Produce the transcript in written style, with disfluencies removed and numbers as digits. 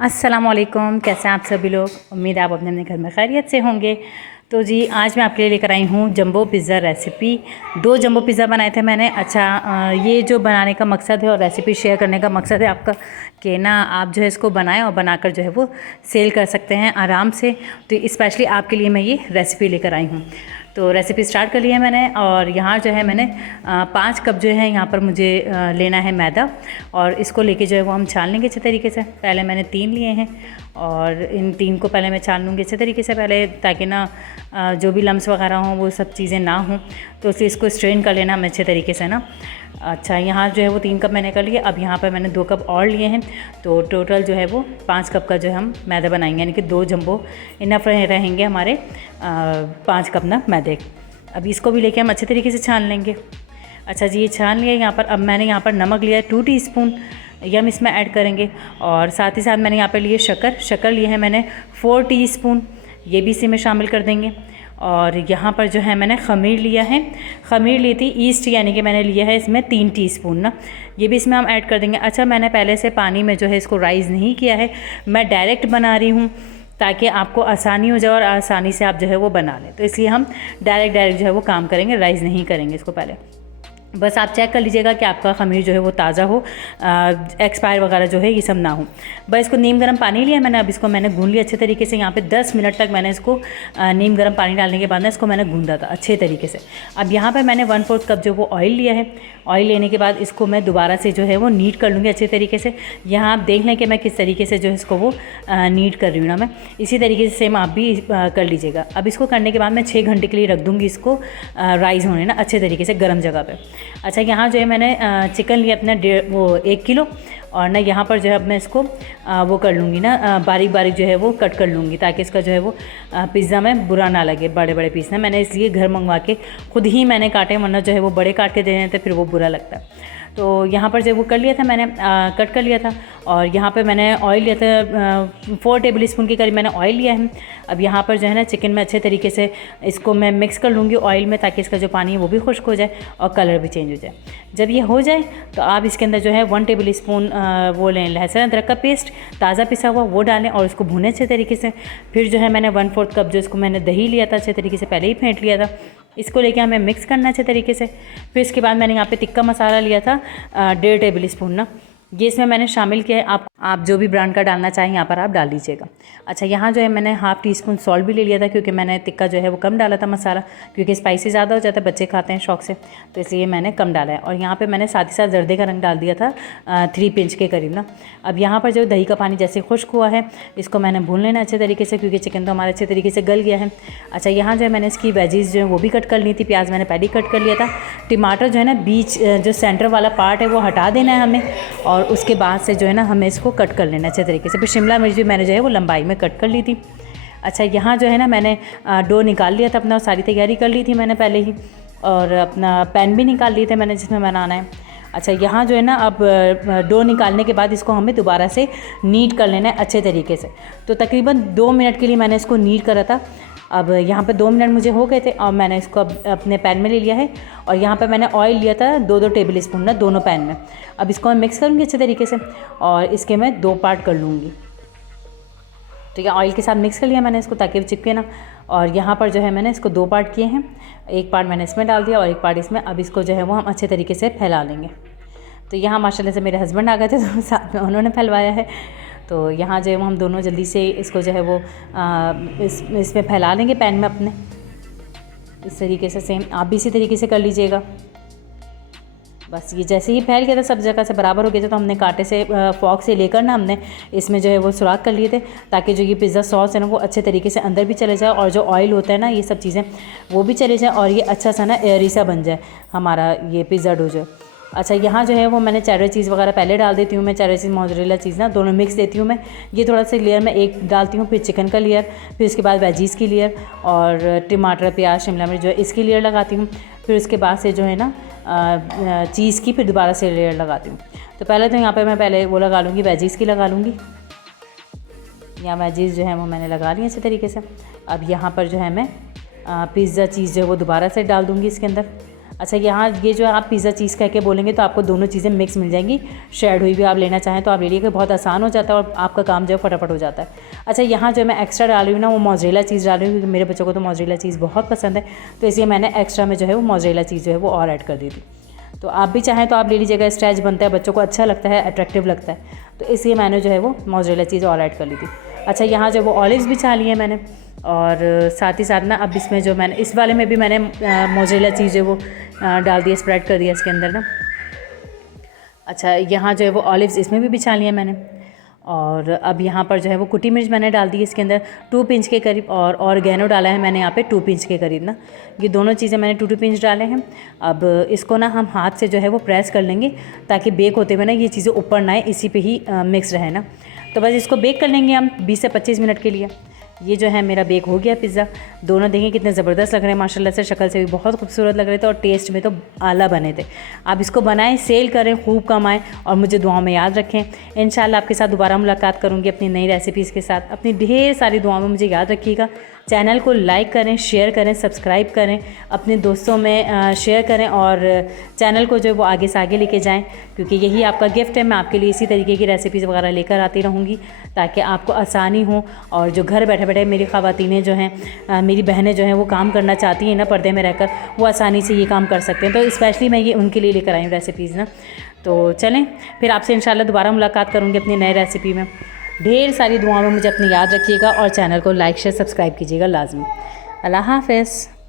अस्सलामुअलैकुम, कैसे हैं आप सभी लोग। उम्मीद है आप अपने अपने घर में खैरियत से होंगे। तो जी आज मैं आपके लिए लेकर आई हूँ jumbo pizza recipe. 2 jumbo pizza बनाए थे मैंने। ये जो बनाने का मकसद है और रेसिपी शेयर करने का मकसद है आपका कि ना आप जो है इसको बनाएं और बनाकर जो है वो सेल कर सकते हैं आराम से। तो स्पेशली आपके लिए मैं ये रेसिपी लेकर आई हूँ। तो रेसिपी स्टार्ट कर लिया है मैंने। और यहाँ जो है मैंने 5 कप जो है यहाँ पर मुझे लेना है मैदा। और इसको लेके जो है वो हम छान लेंगे अच्छे तरीके से। पहले मैंने 3 लिए हैं और इन 3 को पहले मैं छान लूँगी अच्छे तरीके से पहले, ताकि ना जो भी लम्स वगैरह हों वो सब चीज़ें ना हों। तो इसलिए इसको स्ट्रेन कर लेना हमें अच्छे तरीके से ना। अच्छा, यहाँ जो है वो 3 कप मैंने कर लिए। अब यहाँ पर मैंने 2 कप और लिए हैं, तो टोटल जो है वो 5 कप का जो है हम मैदा बनाएंगे, यानी कि 2 जंबो इनफ रहेंगे हमारे 5 कप ना मैदे। अब इसको भी लेके हम अच्छे तरीके से छान लेंगे। अच्छा जी, ये छान लिया यहाँ पर। अब मैंने यहाँ पर नमक लिया है 2 टीस्पून, ये हम इसमें ऐड करेंगे। और साथ ही साथ मैंने यहाँ पर लिए शक्कर लिए है मैंने 4 टीस्पून, ये भी इसी में शामिल कर देंगे। और यहाँ पर जो है मैंने ख़मीर लिया है, ख़मीर ली थी ईस्ट, यानी कि मैंने लिया है इसमें 3 टीस्पून ना, ये भी इसमें हम ऐड कर देंगे। अच्छा, मैंने पहले से पानी में जो है इसको राइज़ नहीं किया है, मैं डायरेक्ट बना रही हूँ ताकि आपको आसानी हो जाए और आसानी से आप जो है वो बना लें। तो इसलिए हम डायरेक्ट जो है वो काम करेंगे, राइज़ नहीं करेंगे इसको पहले। बस आप चेक कर लीजिएगा कि आपका ख़मीर जो है वो ताज़ा हो, एक्सपायर वगैरह जो है ये सब ना हो। बस इसको नीम गर्म पानी लिया मैंने। अब इसको मैंने गूंद लिया अच्छे तरीके से। यहाँ पे 10 मिनट तक मैंने इसको नीम गर्म पानी डालने के बाद ना इसको मैंने गूंदा था अच्छे तरीके से। अब यहाँ पे मैंने 1/4 कप जो वो ऑयल लिया है। ऑयल लेने के बाद इसको मैं दोबारा से जो है वो नीट कर लूँगी अच्छे तरीके से। यहाँ आप देख लें कि मैं किस तरीके से जो है इसको वो नीट कर रही हूँ ना मैं। इसी तरीके से सेम आप भी कर लीजिएगा। अब इसको करने के बाद मैं 6 घंटे के लिए रख दूँगी इसको राइज़ होने ना अच्छे तरीके से गर्म जगह पर। अच्छा, यहाँ जो है मैंने चिकन लिया अपना 1 किलो। और ना यहाँ पर जो है अब मैं इसको वो कर लूँगी ना, बारीक बारीक जो है वो कट कर लूँगी, ताकि इसका जो है वो पिज़्ज़ा में बुरा ना लगे। बड़े बड़े पीस ना मैंने इसलिए घर मंगवा के खुद ही मैंने काटे, वरना जो है वो बड़े काट के दे देते फिर वो बुरा लगता है। तो यहाँ पर जो वो कर लिया था मैंने, कट कर लिया था। और यहाँ पे मैंने ऑयल लिया था 4 टेबल स्पून के करीब मैंने ऑयल लिया है। अब यहाँ पर जो है ना चिकन में अच्छे तरीके से इसको मैं मिक्स कर लूँगी ऑयल में, ताकि इसका जो पानी है वो भी खुश्क हो जाए और कलर भी चेंज हो जाए। जब ये हो जाए तो आप इसके अंदर जो है 1 टेबल स्पून वो लें लहसुन अदरक का पेस्ट ताज़ा पिसा हुआ, वो डालें और उसको भूनें अच्छे तरीके से। फिर जो है मैंने 1/4 कप जो इसको मैंने दही लिया था अच्छे तरीके से पहले ही फेंट लिया था, इसको लेके हमें मिक्स करना अच्छे तरीके से। फिर इसके बाद मैंने यहाँ पे टिक्का मसाला लिया था 1.5 टेबल स्पून ना, ये इसमें मैंने शामिल किया है। आप जो भी ब्रांड का डालना चाहें यहाँ पर आप डाल लीजिएगा। अच्छा, यहाँ जो है मैंने 1/2 टीस्पून सॉल्ट भी ले लिया था, क्योंकि मैंने टिक्का जो है वो कम डाला था मसाला, क्योंकि स्पाइसी ज़्यादा हो जाता है, बच्चे खाते हैं शौक से, तो इसलिए मैंने कम डाला है। और यहाँ पे मैंने साथ ही साथ जर्दे का रंग डाल दिया था 3 पिंच के करीब ना। अब यहाँ पर जो दही का पानी जैसे खुश्क हुआ है, इसको मैंने भून लेना अच्छे तरीके से, क्योंकि चिकन तो हमारे अच्छे तरीके से गल गया है। अच्छा, यहाँ जो है मैंने इसकी वेजीज़ जो है वो भी कट कर ली थी। प्याज मैंने पहले ही कट कर लिया था। टमाटर जो है ना बीच जो सेंटर वाला पार्ट है वो हटा देना है हमें, और उसके बाद से जो है ना हमें इसको कट कर लेना अच्छे तरीके से। फिर शिमला मिर्च भी मैंने जो है वो लंबाई में कट कर ली थी। अच्छा, यहाँ जो है ना मैंने डो निकाल लिया था अपना, सारी तैयारी कर ली थी मैंने पहले ही, और अपना पैन भी निकाल लिए थे मैंने जिसमें बनाना है। अच्छा, यहाँ जो है ना अब डो निकालने के बाद इसको हमें दोबारा से नीट कर लेना है अच्छे तरीके से। तो तकरीबन 2 मिनट के लिए मैंने इसको नीट करा था। अब यहाँ पे 2 मिनट मुझे हो गए थे और मैंने इसको अब अपने पैन में ले लिया है। और यहाँ पे मैंने ऑयल लिया था 2-2 टेबल स्पून ना दोनों पैन में। अब इसको मैं मिक्स करूँगी अच्छे तरीके से और इसके मैं 2 पार्ट कर लूँगी। ठीक है, ऑयल के साथ मिक्स कर लिया मैंने इसको ताकि चिपके ना। और यहाँ पर जो है मैंने इसको 2 पार्ट किए हैं, 1 पार्ट मैंने इसमें डाल दिया और 1 पार्ट इसमें। अब इसको जो है वो हम अच्छे तरीके से फैला लेंगे। तो यहाँ माशाल्लाह से मेरे हस्बैंड आ गए थे तो साथ में उन्होंने फैलवाया है। तो यहाँ जो है वो हम दोनों जल्दी से इसको जो है वो इसमें फैला लेंगे पैन में अपने, इस तरीके से। सेम आप भी इसी तरीके से कर लीजिएगा। बस ये जैसे ही फैल गया था सब जगह से बराबर हो गया था, तो हमने कांटे से फॉक से लेकर ना हमने इसमें जो है वो सुराख कर लिए थे, ताकि जो ये पिज़्ज़ा सॉस है ना वो अच्छे तरीके से अंदर भी चले जाए और जो ऑयल होता है ना ये सब चीज़ें वो भी चले जाए और ये अच्छा सा ना एयरी सा बन जाए हमारा ये पिज़्ज़ा डो जो। अच्छा, यहाँ जो है वो मैंने चेडर चीज़ वगैरह पहले डाल देती हूँ मैं, चेडर चीज़ मोज़रेला चीज़ ना दोनों मिक्स देती हूँ मैं। ये थोड़ा सा लेयर में एक डालती हूँ, फिर चिकन का लेयर, फिर उसके बाद वेजीज़ की लेयर, और टमाटर प्याज शिमला मिर्च जो है इसकी लेयर लगाती हूँ। फिर उसके बाद से जो है ना चीज़ की फिर दोबारा से लेयर लगाती हूँ। तो पहले तो यहाँ पर मैं पहले वो लगा लूँगी, वेजीज़ की लगा लूँगी। यहाँ वेजीज़ जो है वो मैंने लगा ली अच्छे तरीके से। अब यहाँ पर जो है मैं पिज़्ज़ा चीज़ जो है वो दोबारा से डाल दूँगी इसके अंदर। अच्छा, यहाँ ये जो आप पिज़्ज़ा चीज़ कह के बोलेंगे तो आपको दोनों चीज़ें मिक्स मिल जाएंगी। शेड हुई भी आप लेना चाहें तो आप ले लीजिए, बहुत आसान हो जाता है और आपका काम जो है फटाफट हो जाता है। अच्छा, यहाँ जो मैं एक्स्ट्रा डाल रही हूँ ना वो मोज़रेला चीज़ डाल रही हूँ, क्योंकि मेरे बच्चों को तो मोज़रेला चीज़ बहुत पसंद है, तो इसलिए मैंने एक्स्ट्रा में जो है वो मोज़रेला चीज़ जो है वो और ऐड कर दी थी। तो आप भी चाहें तो आप ले लीजिएगा, स्ट्रेच बनता है, बच्चों को अच्छा लगता है, अट्रैक्टिव लगता है, तो इसलिए मैंने जो है वो मोज़रेला चीज़ और ऐड कर ली थी। अच्छा, यहाँ जो वो ऑलिव्स भी छा लिए मैंने, और साथ ही साथ ना अब इसमें जो मैंने इस वाले में भी मैंने मोज़रेला चीज़ है वो डाल दिया, स्प्रेड कर दिया इसके अंदर ना। अच्छा, यहाँ जो है वो ऑलिव्स इसमें भी बिछा लिया मैंने, और अब यहाँ पर जो है वो कुटी मिर्च मैंने डाल दी इसके अंदर 2 पिंच के करीब, और ऑर्गेनो डाला है मैंने यहाँ पे 2 पिंच के करीब ना। ये दोनों चीज़ें मैंने 2 पिंच डाले हैं। अब इसको ना हम हाथ से जो है वो प्रेस कर लेंगे ताकि बेक होते हुए ना ये चीज़ें ऊपर ना आए, इसी पे ही मिक्स रहे ना। तो बस इसको बेक कर लेंगे हम 20 से 25 मिनट के लिए। ये जो है मेरा बेक हो गया पिज़्ज़ा। दोनों देखें कितने ज़बरदस्त लग रहे हैं माशाल्लाह से, शक्ल से भी बहुत खूबसूरत लग रहे थे और टेस्ट में तो आला बने थे। आप इसको बनाएं, सेल करें, खूब कमाएं और मुझे दुआओं में याद रखें। इंशाल्लाह आपके साथ दोबारा मुलाकात करूँगी अपनी नई रेसिपीज़ के साथ। अपनी ढेर सारी दुआओं में मुझे याद रखिएगा। चैनल को लाइक करें, शेयर करें, सब्सक्राइब करें, अपने दोस्तों में शेयर करें और चैनल को जो है वो आगे से आगे लेके जाएं, क्योंकि यही आपका गिफ्ट है। मैं आपके लिए इसी तरीके की रेसिपीज़ वगैरह लेकर आती रहूँगी ताकि आपको आसानी हो, और जो घर बैठे बैठे मेरी ख़वातीनें जो हैं, मेरी बहनें जो हैं वो काम करना चाहती हैं ना पर्दे में रहकर, वो आसानी से ये काम कर सकते हैं। तो स्पेशली मैं ये उनके लिए लेकर आई हूँ रेसिपीज़ ना। तो चलें फिर आपसे इंशाल्लाह दोबारा मुलाकात करूँगी अपनी नई रेसिपी में। ढेर सारी दुआओं में मुझे अपनी याद रखिएगा और चैनल को लाइक शेयर सब्सक्राइब कीजिएगा लाजमी। अल्लाह हाफ़िज़।